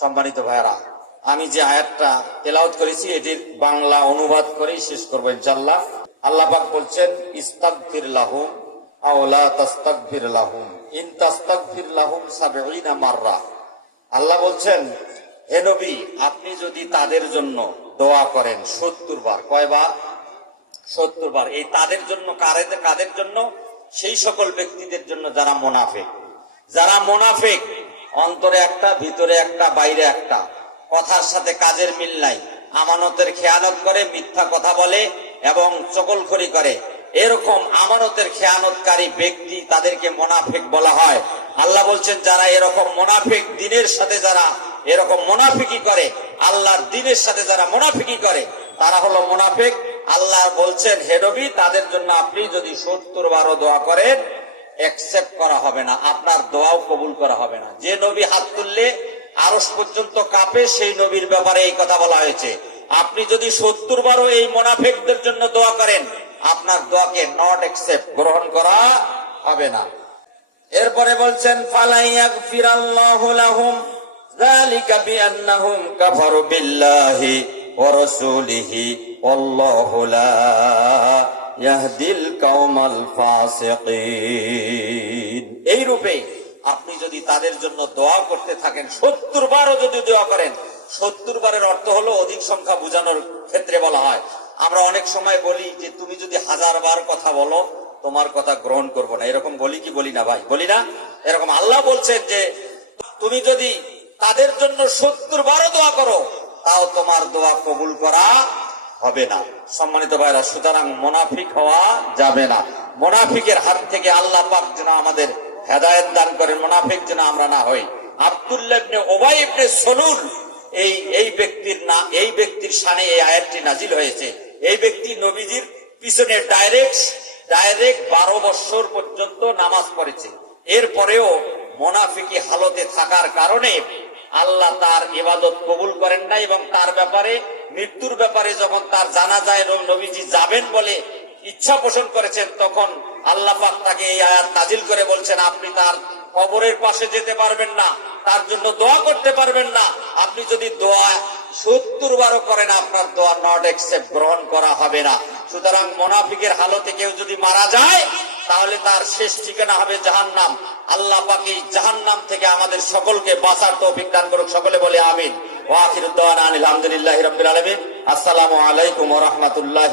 সম্মানিত ভাইরা আমি যে আয়াতটা তেলাওত করেছি, এটির বাংলা অনুবাদ করেই শেষ করব ইনশাল্লাহ আল্লাহ পাক বলছেন, ইস্তাগফির লাহুম আওলা লাহুম। ইন লাহুম মাররা। আল্লাহ বলছেন, হে নবী, আপনি যদি তাদের জন্য দোয়া করেন সত্তর বার। কয়বার? সত্তর বার। এই তাদের জন্য, কারে, কাদের জন্য? সেই সকল ব্যক্তিদের জন্য যারা মোনাফেক। যারা মোনাফেক অন্তরে একটা, ভিতরে একটা, বাইরে একটা। কথার সাথে কাজের মিল নাই। আমানতের খেয়ানত করে, মিথ্যা কথা বলে এবং চকল চকলখড়ি করে। এরকম আমানতের খেয়ানতকারী ব্যক্তি তাদেরকে মোনাফেক বলা হয়। আল্লাহ বলছেন, যারা এরকম মোনাফেক দিনের সাথে যারা এরকম মোনাফিকি করে, আল্লাহর দিনের সাথে যারা মোনাফিকি করে, তারা হলো মোনাফেক। আল্লাহ বলছেন হেডবি তাদের জন্য আপনি যদি সত্তর বারো দোয়া করেন অ্যাকসেপ্ট করা হবে না, আপনার দোয়াও কবুল করা হবে না। যে নবী হাত তুললে আরস পর্যন্ত কাঁপে, সেই নবীর ব্যাপারে এই কথা বলা হয়েছে। আপনি যদি সত্তর বারো এই মোনাফেকদের জন্য দোয়া করেন, আপনার দোয়াকে নট অ্যাকসেপ্ট গ্রহণ করা হবে না। এরপরে বলছেন ফালাইয়াক লা ইয়াহদিল ফাসিকিন। এই রূপে আপনি যদি তাদের জন্য দোয়া করতে থাকেন, সত্তর বারও যদি দোয়া করেন, সত্তর বারের অর্থ হলো অধিক সংখ্যা বোঝানোর ক্ষেত্রে বলা হয়। আমরা অনেক সময় বলি যে, তুমি যদি হাজার বার কথা বলো, তোমার কথা গ্রহণ করব না। এরকম বলি কি বলি না ভাই? বলি না? এরকম আল্লাহ বলছেন যে, তুমি যদি তাদের জন্য সত্তর বারও দোয়া করো, তাও তোমার দোয়া কবুল করা হবে না। সম্মানিত ভাইরা সুতরাং মোনাফিক হওয়া যাবে না। মোনাফিকের হাত থেকে আল্লাহ পাক যেন আমাদের হেদায়ত দান করেন, মোনাফিক যেন আমরা না হই। সলুল, এই এই ব্যক্তির না, এই ব্যক্তির এই নাজিল হয়েছে। এই ব্যক্তি নবীজির পিছনে ডাইরেক্ট ডাইরেক্ট বারো পর্যন্ত নামাজ পড়েছে। এরপরেও হালতে থাকার কারণে আল্লাহ তার ইবাদত কবুল করেন না এবং তার ব্যাপারে মৃত্যুর ব্যাপারে যখন তার জানা যায় নবীজি যাবেন বলে ইচ্ছা পোষণ করেছেন, তখন আল্লাহ পাক তাকে এই আয়াত নাজিল করে বলছেন, আপনি তার কবরের পাশে যেতে পারবেন না, তার জন্য দোয়া করতে পারবেন না। আপনি যদি দোয়া সত্তর বারও করেন, আপনার দোয়া নট একসেপ্ট গ্রহণ করা হবে না। সুতরাং মোনাফিকের হালতে কেউ যদি মারা যায়, তাহলে তার শেষ ঠিকানা হবে জাহান্নাম। আল্লাহ পাকি জাহান্নাম থেকে আমাদের সকলকে বাঁচার তৌফিক দান করুক। সকলে বলে আমিন। ওয়াখিরুদ্দান আলহামদুলিল্লাহ রবিল আসসালামু আলাইকুম রহমতুল্লাহ